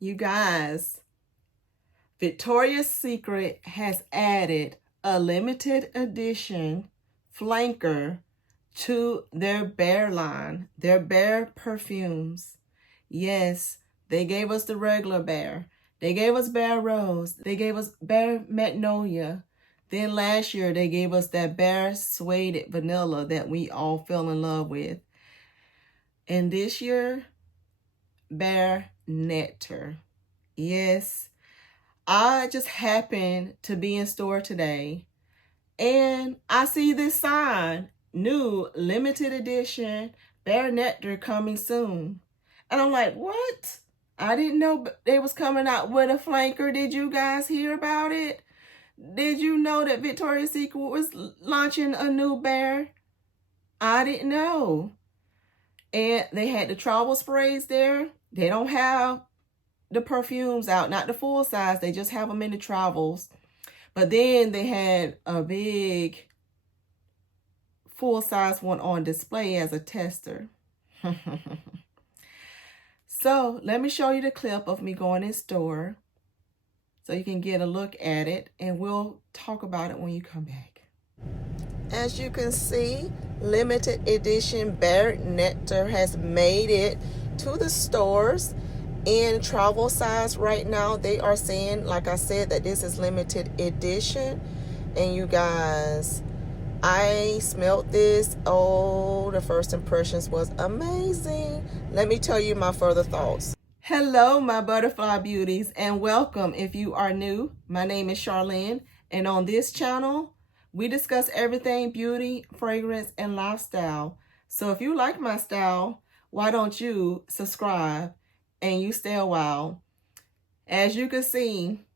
You guys, Victoria's Secret has added a limited edition flanker to their Bare line, their Bare perfumes. Yes, they gave us the regular Bare. They gave us Bare Rose. They gave us Bare Magnolia. Then last year they gave us that Bare Suede Vanilla that we all fell in love with. And this year, Bare Nectar. Yes, I just happened to be in store today and I see this sign, new limited edition Bare Nectar coming soon. And I'm like, what? I didn't know they was coming out with a flanker. Did you guys hear about it? Did you know that Victoria's Secret was launching a new Bare? I didn't know. And they had the travel sprays there. They don't have the perfumes out, not the full size. They just have them in the travels. But then they had a big full size one on display as a tester. So let me show you the clip of me going in store so you can get a look at it, and we'll talk about it when you come back. As you can see, limited edition Bare Nectar has made it to the stores in travel size right now. They are saying, like I said, that this is limited edition. And you guys, I smelled this. Oh, the first impressions was amazing. Let me tell you my further thoughts. Hello, my butterfly beauties, and welcome if you are new. My name is Charlene, and on this channel, we discuss everything beauty, fragrance, and lifestyle. So if you like my style, why don't you subscribe and you stay a while. As you can see,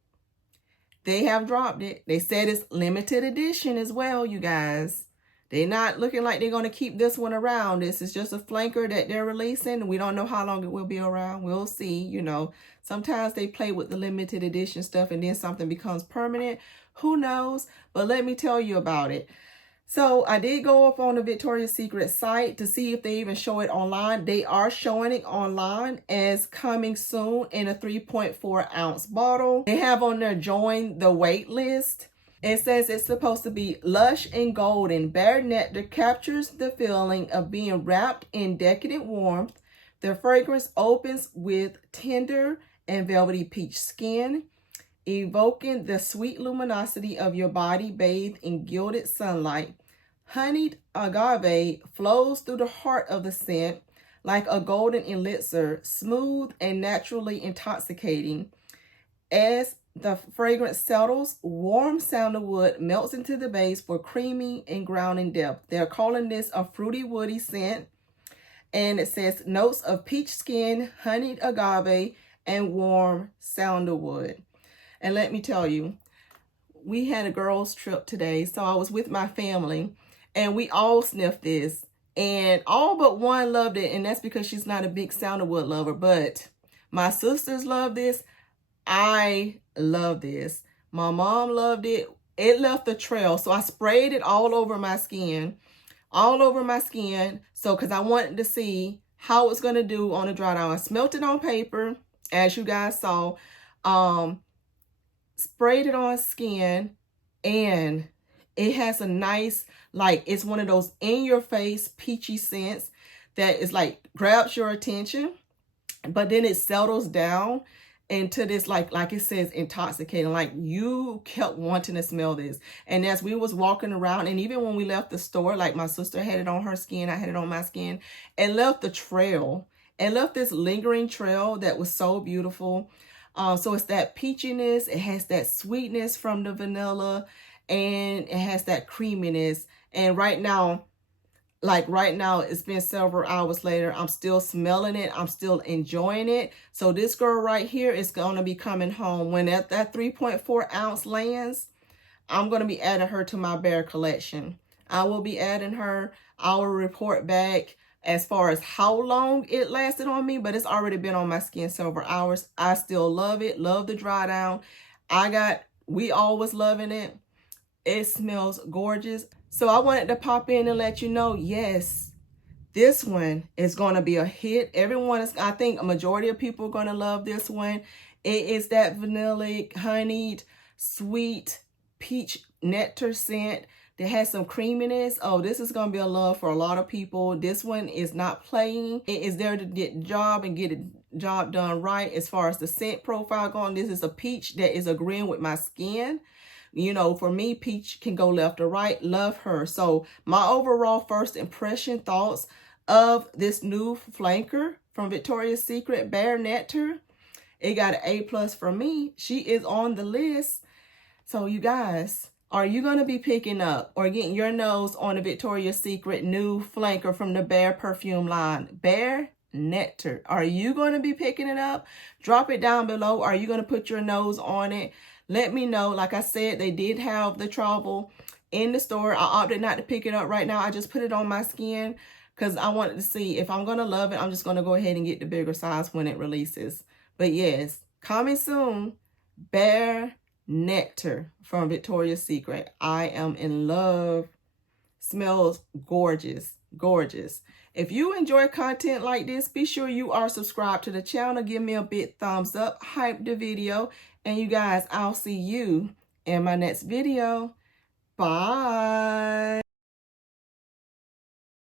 they have dropped it. They said it's limited edition as well, you guys. They're not looking like they're going to keep this one around. This is just a flanker that they're releasing. We don't know how long it will be around. We'll see. You know, sometimes they play with the limited edition stuff and then something becomes permanent. Who knows? But let me tell you about it. So I did go up on the Victoria's Secret site to see if they even show it online. They are showing it online as coming soon in a 3.4 ounce bottle. They have on there, join the wait list. It says it's supposed to be lush and golden. Bare Nectar captures the feeling of being wrapped in decadent warmth. The fragrance opens with tender and velvety peach skin, evoking the sweet luminosity of your body bathed in gilded sunlight. Honeyed agave flows through the heart of the scent like a golden elixir, smooth and naturally intoxicating. As the fragrance settles, warm sandalwood melts into the base for creamy and grounding depth. They're calling this a fruity woody scent. And it says notes of peach skin, honeyed agave, and warm sandalwood. And let me tell you, we had a girls' trip today, so I was with my family, and we all sniffed this. And all but one loved it, and that's because she's not a big sandalwood lover. But my sisters love this. I love this. My mom loved it. It left a trail, so I sprayed it all over my skin. So, because I wanted to see how it's going to do on the dry down. I smelt it on paper, as you guys saw. Sprayed it on skin, and it has a nice, like, it's one of those in your face peachy scents that is like grabs your attention, but then it settles down into this, like it says, intoxicating. Like, you kept wanting to smell this. And as we was walking around, and even when we left the store, like my sister had it on her skin, I had it on my skin, it left the trail. It left this lingering trail that was so beautiful. So it's that peachiness, it has that sweetness from the vanilla, and it has that creaminess. And right now, it's been several hours later, I'm still smelling it, I'm still enjoying it. So this girl right here is going to be coming home. When that 3.4 ounce lands, I'm going to be adding her to my Bare collection. I will be adding her. I will report back as far as how long it lasted on me, but it's already been on my skin several hours. I still love it, love the dry down. We always loving it. It smells gorgeous. So I wanted to pop in and let you know, yes, This one is going to be a hit. I think a majority of people are going to love this one. It is that vanilla, honeyed, sweet peach nectar scent that has some creaminess. Oh, this is going to be a love for a lot of people. This one is not playing. It is there to get the job and get it job done right. As far as the scent profile going, this is a peach that is agreeing with my skin. You know, for me, peach can go left or right. Love her. So my overall first impression thoughts of this new flanker from Victoria's Secret, Bare Nectar, it got an A+ from me. She is on the list. So you guys, are you going to be picking up or getting your nose on the Victoria's Secret new flanker from the Bare perfume line, Bare Nectar? Are you going to be picking it up? Drop it down below. Are you going to put your nose on it? Let me know. Like I said, they did have the travel in the store. I opted not to pick it up right now. I just put it on my skin because I wanted to see if I'm going to love it. I'm just going to go ahead and get the bigger size when it releases. But yes, coming soon, Bare Nectar from Victoria's Secret. I am in love. Smells gorgeous, gorgeous. If you enjoy content like this, be sure you are subscribed to the channel. Give me a big thumbs up, hype the video, and you guys, I'll see you in my next video. Bye.